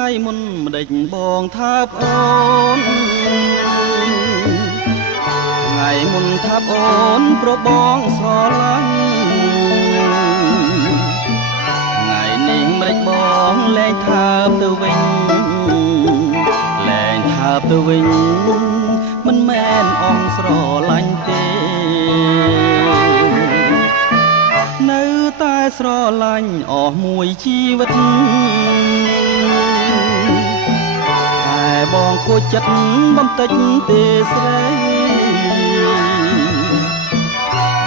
ថ្ងៃមុនម្ដេចបងថាប្អូនថ្ងៃមុនថាប្អូនប្របងស្រឡាញ់ថ្ងៃនេះម្ដេចបងលែងថាទៅវិញលែងថាទៅវិញមិនមែនអងស្រឡាញ់ទេនៅតែស្រឡាញ់អស់មួយជីវិតតែបងខូចចិត្តបន្តិចទេស្រី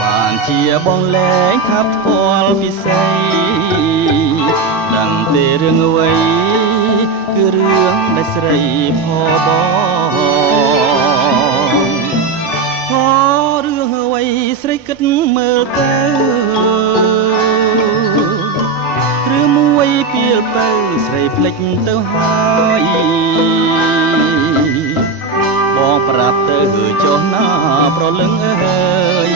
បានជាបងលែងថាផ្ទាល់ពិសេសដឹងទេរឿងអ្វីគឺរឿងដែលស្រីផបងរឿងអ្វីស្រីគិតមើលទៅឬមួយពីលទៅស្រីភ្លេចទៅហើយបងប្រាប់ទៅចុះណាប្រលឹងអើយ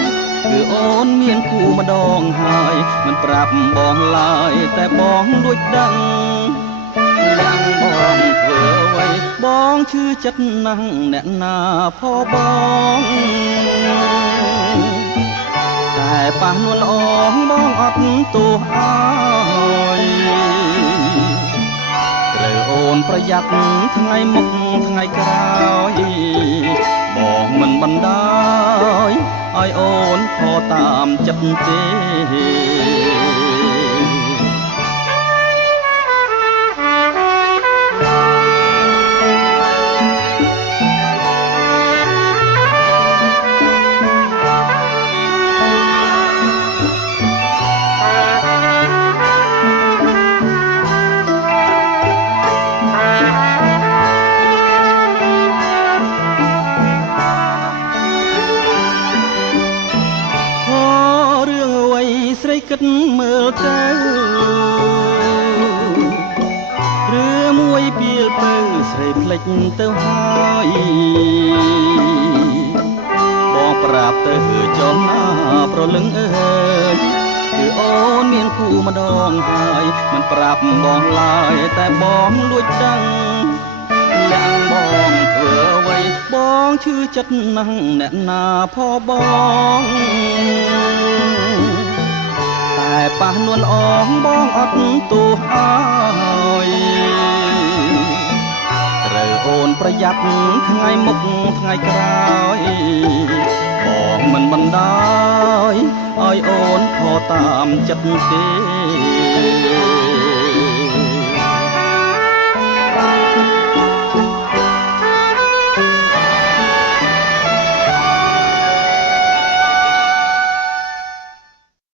គឺអូនមានគូម្ដងហើយមិនប្រាប់បងឡើយតែបងលួចដឹងយ៉ាងបងធ្វើអ្វីបងឈឺចិត្តណាស់អ្នកណាផបងតែប៉ះនួនល្អបងអត់ទោសអើយត្រូវអូនប្រយ័ត្នថ្ងៃមុខថ្ងៃក្រោយបងមិនបណ្ដោយឲ្យអូនខកតាមចិត្តទេគិតមើលទៅឬមួយពីលទៅស្រីភ្លេចទៅហើយបងប្រាប់ទៅចុះណាប្រលឹងអើយគឺអូនមានគូម្ដងហើយមិនប្រាប់បងឡើយតែបងលួចដឹងយ៉ាងបងធ្វើអ្វីបងឈឺចិត្តណាស់អ្នកណាផបងតែប៉ះនួនអងបងអត់ទោសអើយត្រូវអូនប្រយ័ត្នថ្ងៃមុខថ្ងៃក្រោយបងមិនបណ្ដោយឲ្យអូនខកតាមចិត្តទេ